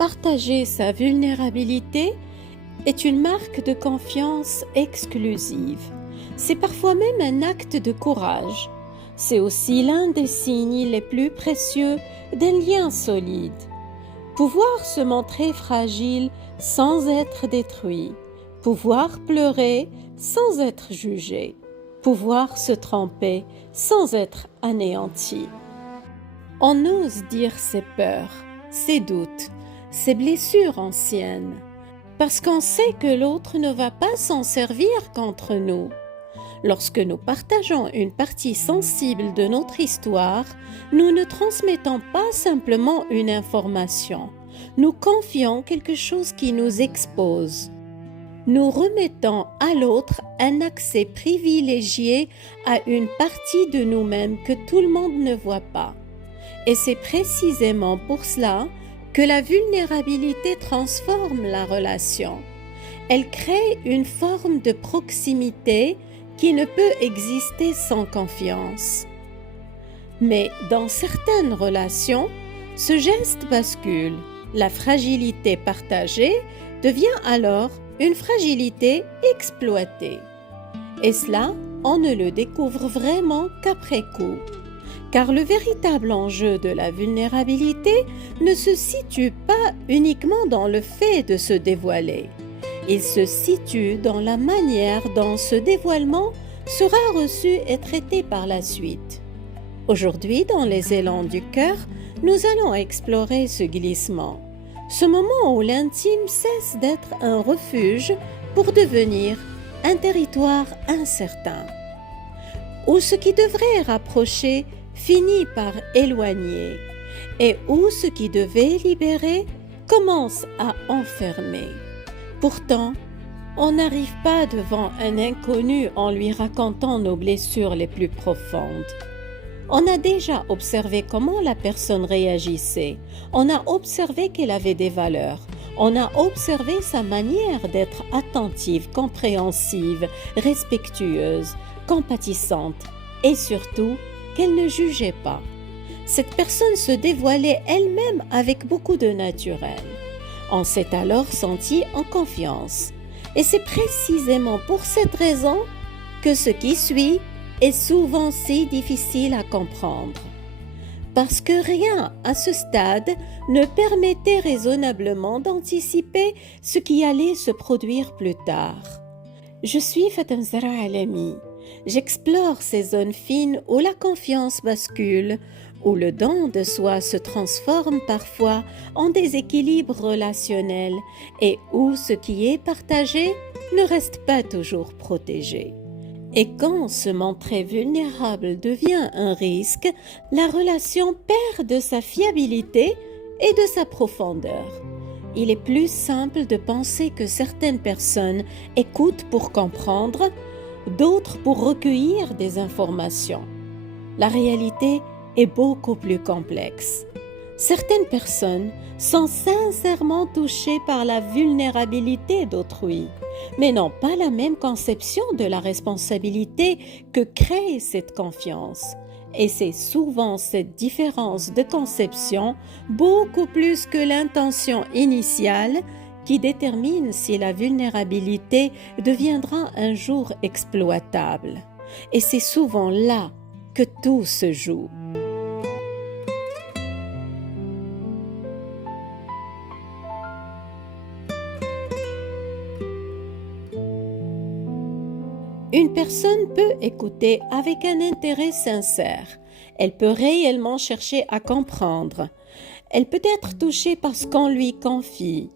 Partager sa vulnérabilité est une marque de confiance exclusive. C'est parfois même un acte de courage. C'est aussi l'un des signes les plus précieux d'un lien solide. Pouvoir se montrer fragile sans être détruit. Pouvoir pleurer sans être jugé. Pouvoir se tromper sans être anéanti. On ose dire ses peurs, ses doutes, ses blessures anciennes, parce qu'on sait que l'autre ne va pas s'en servir contre nous. Lorsque nous partageons une partie sensible de notre histoire, nous ne transmettons pas simplement une information, nous confions quelque chose qui nous expose. Nous remettons à l'autre un accès privilégié à une partie de nous-mêmes que tout le monde ne voit pas. Et c'est précisément pour cela que la vulnérabilité transforme la relation. Elle crée une forme de proximité qui ne peut exister sans confiance. Mais dans certaines relations, ce geste bascule. La fragilité partagée devient alors une fragilité exploitée. Et cela, on ne le découvre vraiment qu'après coup. Car le véritable enjeu de la vulnérabilité ne se situe pas uniquement dans le fait de se dévoiler. Il se situe dans la manière dont ce dévoilement sera reçu et traité par la suite. Aujourd'hui, dans les élans du cœur, nous allons explorer ce glissement, ce moment où l'intime cesse d'être un refuge pour devenir un territoire incertain, où ce qui devrait rapprocher finit par éloigner et où ce qui devait libérer commence à enfermer. Pourtant, on n'arrive pas devant un inconnu en lui racontant nos blessures les plus profondes. On a déjà observé comment la personne réagissait. On a observé qu'elle avait des valeurs. On a observé sa manière d'être attentive, compréhensive, respectueuse, compatissante et surtout qu'elle ne jugeait pas. Cette personne se dévoilait elle-même avec beaucoup de naturel. On s'est alors senti en confiance. Et c'est précisément pour cette raison que ce qui suit est souvent si difficile à comprendre. Parce que rien à ce stade ne permettait raisonnablement d'anticiper ce qui allait se produire plus tard. Je suis Fatem Zahra Alami. J'explore ces zones fines où la confiance bascule, où le don de soi se transforme parfois en déséquilibre relationnel et où ce qui est partagé ne reste pas toujours protégé. Et quand se montrer vulnérable devient un risque, la relation perd de sa fiabilité et de sa profondeur. Il est plus simple de penser que certaines personnes écoutent pour comprendre, d'autres pour recueillir des informations. La réalité est beaucoup plus complexe. Certaines personnes sont sincèrement touchées par la vulnérabilité d'autrui, mais n'ont pas la même conception de la responsabilité que crée cette confiance. Et c'est souvent cette différence de conception, beaucoup plus que l'intention initiale, qui détermine si la vulnérabilité deviendra un jour exploitable. Et c'est souvent là que tout se joue. Une personne peut écouter avec un intérêt sincère. Elle peut réellement chercher à comprendre. Elle peut être touchée par ce qu'on lui confie.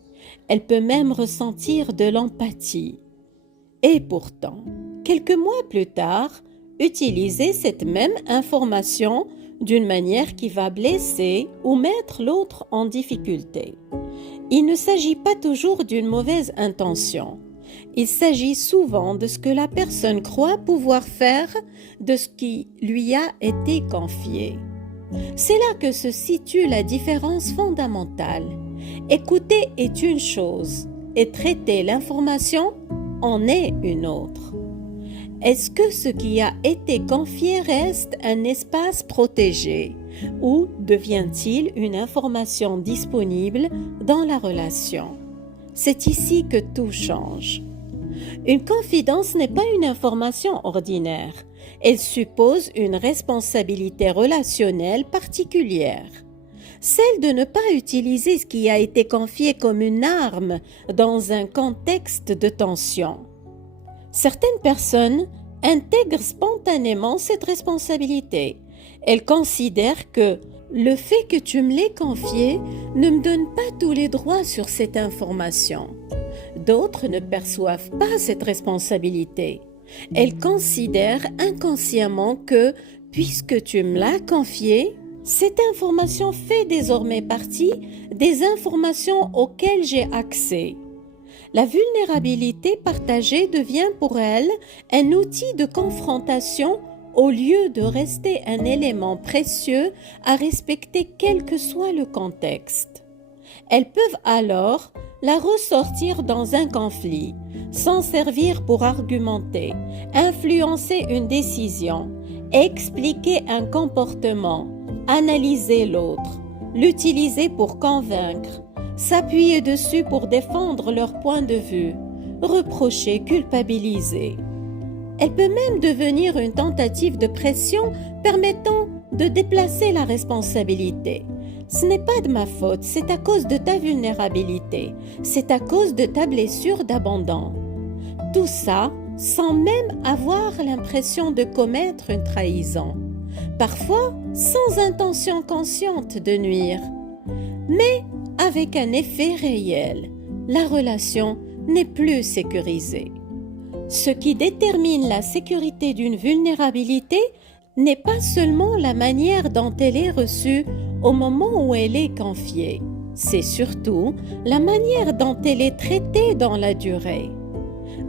Elle peut même ressentir de l'empathie. Et pourtant, quelques mois plus tard, utiliser cette même information d'une manière qui va blesser ou mettre l'autre en difficulté. Il ne s'agit pas toujours d'une mauvaise intention. Il s'agit souvent de ce que la personne croit pouvoir faire de ce qui lui a été confié. C'est là que se situe la différence fondamentale. Écouter est une chose et traiter l'information en est une autre. Est-ce que ce qui a été confié reste un espace protégé, ou devient-il une information disponible dans la relation? C'est ici que tout change. Une confidence n'est pas une information ordinaire. Elle suppose une responsabilité relationnelle particulière. Celle de ne pas utiliser ce qui a été confié comme une arme dans un contexte de tension. Certaines personnes intègrent spontanément cette responsabilité. Elles considèrent que le fait que tu me l'aies confié ne me donne pas tous les droits sur cette information. D'autres ne perçoivent pas cette responsabilité. Elles considèrent inconsciemment que, puisque tu me l'as confié, cette information fait désormais partie des informations auxquelles j'ai accès. La vulnérabilité partagée devient pour elles un outil de confrontation au lieu de rester un élément précieux à respecter quel que soit le contexte. Elles peuvent alors la ressortir dans un conflit, s'en servir pour argumenter, influencer une décision, expliquer un comportement, analyser l'autre, l'utiliser pour convaincre, s'appuyer dessus pour défendre leur point de vue, reprocher, culpabiliser. Elle peut même devenir une tentative de pression permettant de déplacer la responsabilité. Ce n'est pas de ma faute, c'est à cause de ta vulnérabilité, c'est à cause de ta blessure d'abandon. Tout ça sans même avoir l'impression de commettre une trahison, parfois sans intention consciente de nuire, mais avec un effet réel. La relation n'est plus sécurisée. Ce qui détermine la sécurité d'une vulnérabilité n'est pas seulement la manière dont elle est reçue au moment où elle est confiée, c'est surtout la manière dont elle est traitée dans la durée.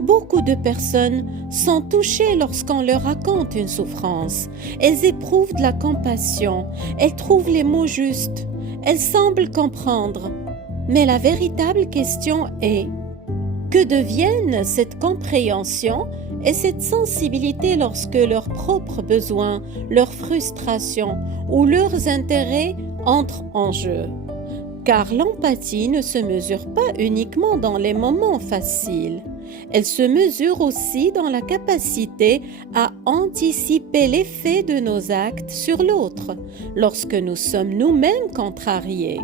Beaucoup de personnes sont touchées lorsqu'on leur raconte une souffrance. Elles éprouvent de la compassion, elles trouvent les mots justes, elles semblent comprendre. Mais la véritable question est: que deviennent cette compréhension et cette sensibilité lorsque leurs propres besoins, leurs frustrations ou leurs intérêts entrent en jeu? Car l'empathie ne se mesure pas uniquement dans les moments faciles. Elle se mesure aussi dans la capacité à anticiper l'effet de nos actes sur l'autre lorsque nous sommes nous-mêmes contrariés.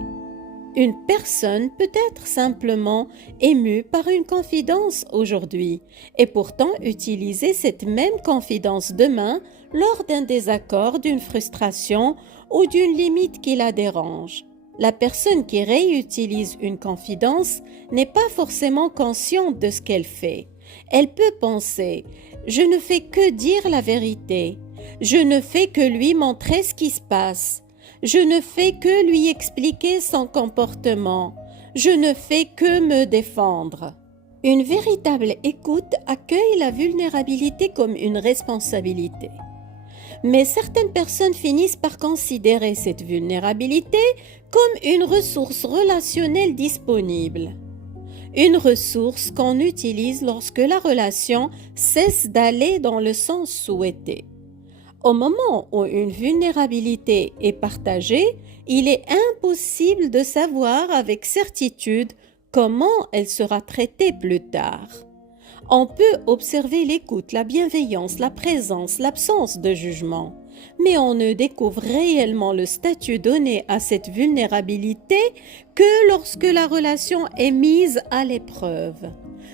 Une personne peut être simplement émue par une confidence aujourd'hui et pourtant utiliser cette même confidence demain lors d'un désaccord, d'une frustration ou d'une limite qui la dérange. La personne qui réutilise une confidence n'est pas forcément consciente de ce qu'elle fait. Elle peut penser: je ne fais que dire la vérité, je ne fais que lui montrer ce qui se passe, je ne fais que lui expliquer son comportement, je ne fais que me défendre. Une véritable écoute accueille la vulnérabilité comme une responsabilité. Mais certaines personnes finissent par considérer cette vulnérabilité comme une ressource relationnelle disponible. Une ressource qu'on utilise lorsque la relation cesse d'aller dans le sens souhaité. Au moment où une vulnérabilité est partagée, il est impossible de savoir avec certitude comment elle sera traitée plus tard. On peut observer l'écoute, la bienveillance, la présence, l'absence de jugement, mais on ne découvre réellement le statut donné à cette vulnérabilité que lorsque la relation est mise à l'épreuve.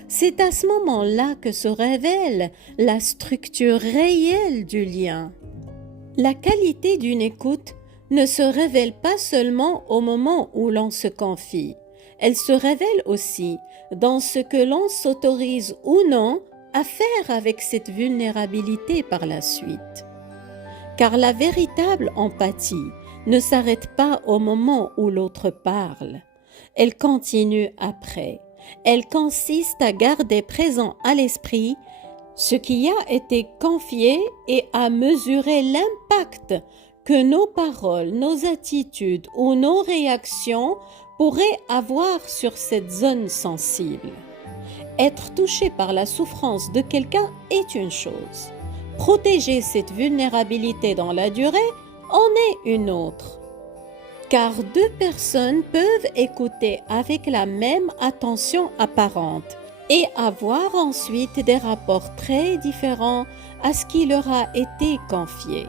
C'est à ce moment-là que se révèle la structure réelle du lien. La qualité d'une écoute ne se révèle pas seulement au moment où l'on se confie. Elle se révèle aussi dans ce que l'on s'autorise ou non à faire avec cette vulnérabilité par la suite. Car la véritable empathie ne s'arrête pas au moment où l'autre parle. Elle continue après. Elle consiste à garder présent à l'esprit ce qui a été confié et à mesurer l'impact que nos paroles, nos attitudes ou nos réactions pourrait avoir sur cette zone sensible. Être touché par la souffrance de quelqu'un est une chose. Protéger cette vulnérabilité dans la durée en est une autre. Car deux personnes peuvent écouter avec la même attention apparente et avoir ensuite des rapports très différents à ce qui leur a été confié.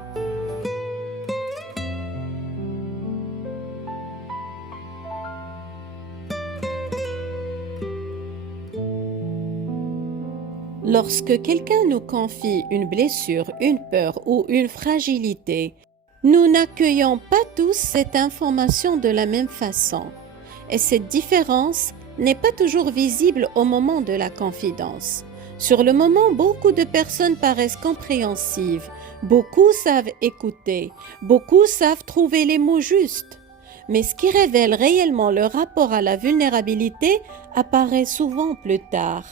Lorsque quelqu'un nous confie une blessure, une peur ou une fragilité, nous n'accueillons pas tous cette information de la même façon. Et cette différence n'est pas toujours visible au moment de la confidence. Sur le moment, beaucoup de personnes paraissent compréhensives, beaucoup savent écouter, beaucoup savent trouver les mots justes. Mais ce qui révèle réellement le rapport à la vulnérabilité apparaît souvent plus tard.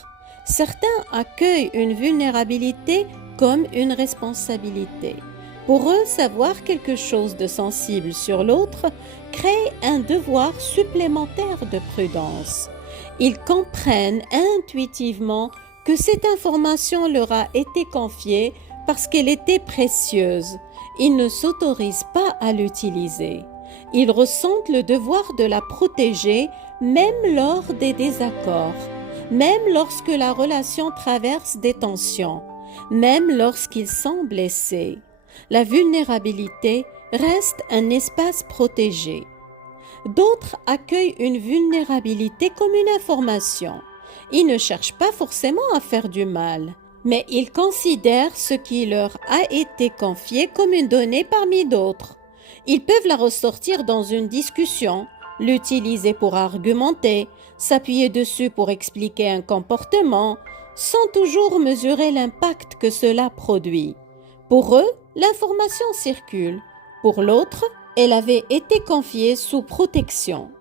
Certains accueillent une vulnérabilité comme une responsabilité. Pour eux, savoir quelque chose de sensible sur l'autre crée un devoir supplémentaire de prudence. Ils comprennent intuitivement que cette information leur a été confiée parce qu'elle était précieuse. Ils ne s'autorisent pas à l'utiliser. Ils ressentent le devoir de la protéger même lors des désaccords, même lorsque la relation traverse des tensions, même lorsqu'ils sont blessés. La vulnérabilité reste un espace protégé. D'autres accueillent une vulnérabilité comme une information. Ils ne cherchent pas forcément à faire du mal, mais ils considèrent ce qui leur a été confié comme une donnée parmi d'autres. Ils peuvent la ressortir dans une discussion, l'utiliser pour argumenter, s'appuyer dessus pour expliquer un comportement, sans toujours mesurer l'impact que cela produit. Pour eux, l'information circule. Pour l'autre, elle avait été confiée sous protection.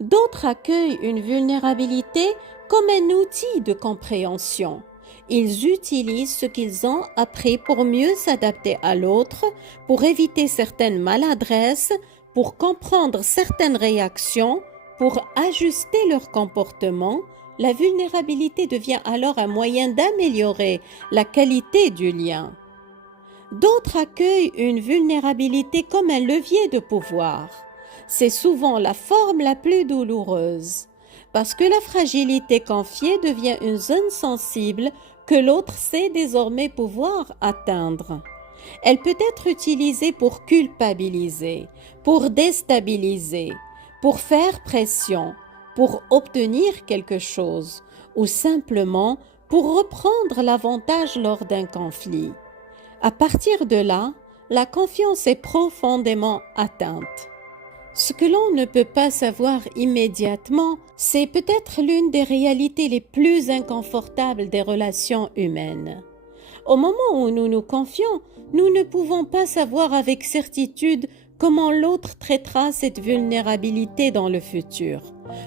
D'autres accueillent une vulnérabilité comme un outil de compréhension. Ils utilisent ce qu'ils ont appris pour mieux s'adapter à l'autre, pour éviter certaines maladresses, pour comprendre certaines réactions, pour ajuster leur comportement. La vulnérabilité devient alors un moyen d'améliorer la qualité du lien. D'autres accueillent une vulnérabilité comme un levier de pouvoir. C'est souvent la forme la plus douloureuse, parce que la fragilité confiée devient une zone sensible que l'autre sait désormais pouvoir atteindre. Elle peut être utilisée pour culpabiliser, pour déstabiliser, pour faire pression, pour obtenir quelque chose, ou simplement pour reprendre l'avantage lors d'un conflit. À partir de là, la confiance est profondément atteinte. Ce que l'on ne peut pas savoir immédiatement, c'est peut-être l'une des réalités les plus inconfortables des relations humaines. Au moment où nous nous confions, nous ne pouvons pas savoir avec certitude comment l'autre traitera cette vulnérabilité dans le futur.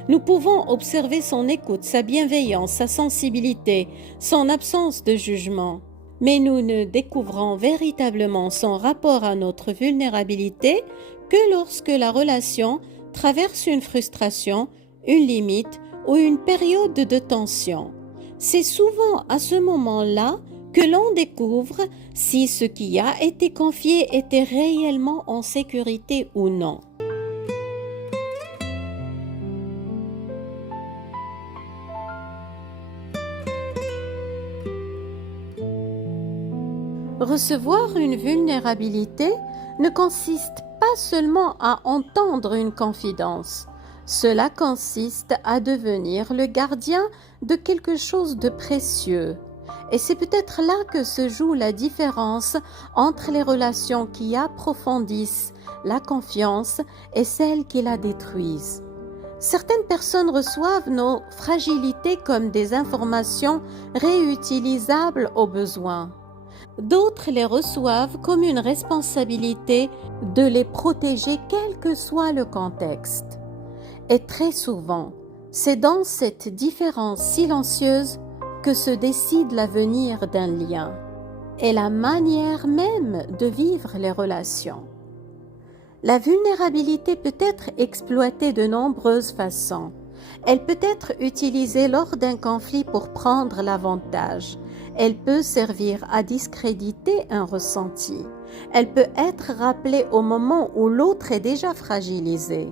Nous pouvons observer son écoute, sa bienveillance, sa sensibilité, son absence de jugement. Mais nous ne découvrons véritablement son rapport à notre vulnérabilité que lorsque la relation traverse une frustration, une limite ou une période de tension. C'est souvent à ce moment-là que l'on découvre si ce qui a été confié était réellement en sécurité ou non. Recevoir une vulnérabilité ne consiste pas seulement à entendre une confidence. Cela consiste à devenir le gardien de quelque chose de précieux. Et c'est peut-être là que se joue la différence entre les relations qui approfondissent la confiance et celles qui la détruisent. Certaines personnes reçoivent nos fragilités comme des informations réutilisables au besoin. D'autres les reçoivent comme une responsabilité de les protéger quel que soit le contexte. Et très souvent, c'est dans cette différence silencieuse que se décide l'avenir d'un lien et la manière même de vivre les relations. La vulnérabilité peut être exploitée de nombreuses façons. Elle peut être utilisée lors d'un conflit pour prendre l'avantage. Elle peut servir à discréditer un ressenti. Elle peut être rappelée au moment où l'autre est déjà fragilisé.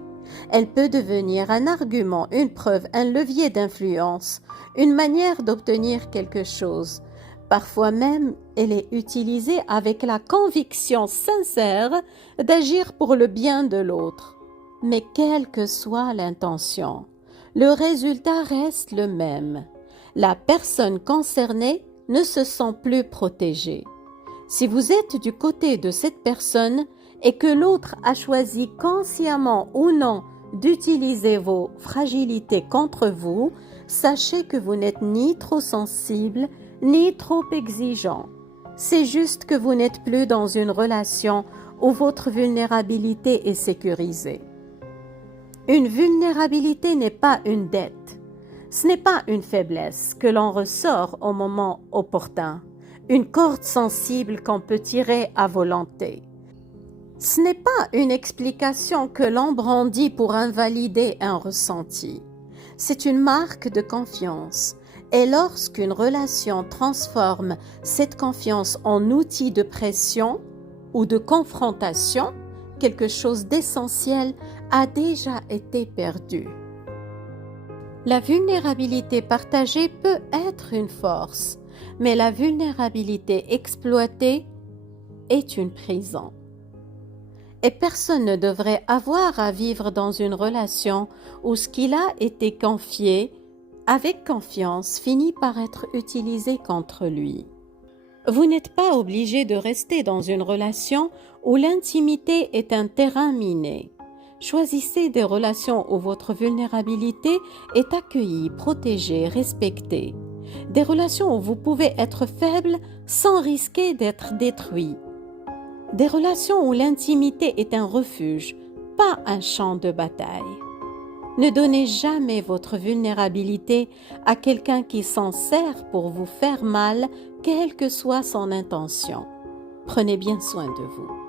Elle peut devenir un argument, une preuve, un levier d'influence, une manière d'obtenir quelque chose. Parfois même, elle est utilisée avec la conviction sincère d'agir pour le bien de l'autre. Mais quelle que soit l'intention, le résultat reste le même. La personne concernée ne se sent plus protégée. Si vous êtes du côté de cette personne et que l'autre a choisi consciemment ou non d'utiliser vos fragilités contre vous, sachez que vous n'êtes ni trop sensible ni trop exigeant. C'est juste que vous n'êtes plus dans une relation où votre vulnérabilité est sécurisée. Une vulnérabilité n'est pas une dette. Ce n'est pas une faiblesse que l'on ressort au moment opportun, une corde sensible qu'on peut tirer à volonté. Ce n'est pas une explication que l'on brandit pour invalider un ressenti. C'est une marque de confiance. Et lorsqu'une relation transforme cette confiance en outil de pression ou de confrontation, quelque chose d'essentiel a déjà été perdu. La vulnérabilité partagée peut être une force, mais la vulnérabilité exploitée est une prison. Et personne ne devrait avoir à vivre dans une relation où ce qu'il a été confié avec confiance finit par être utilisé contre lui. Vous n'êtes pas obligé de rester dans une relation où l'intimité est un terrain miné. Choisissez des relations où votre vulnérabilité est accueillie, protégée, respectée. Des relations où vous pouvez être faible sans risquer d'être détruit. Des relations où l'intimité est un refuge, pas un champ de bataille. Ne donnez jamais votre vulnérabilité à quelqu'un qui s'en sert pour vous faire mal, quelle que soit son intention. Prenez bien soin de vous.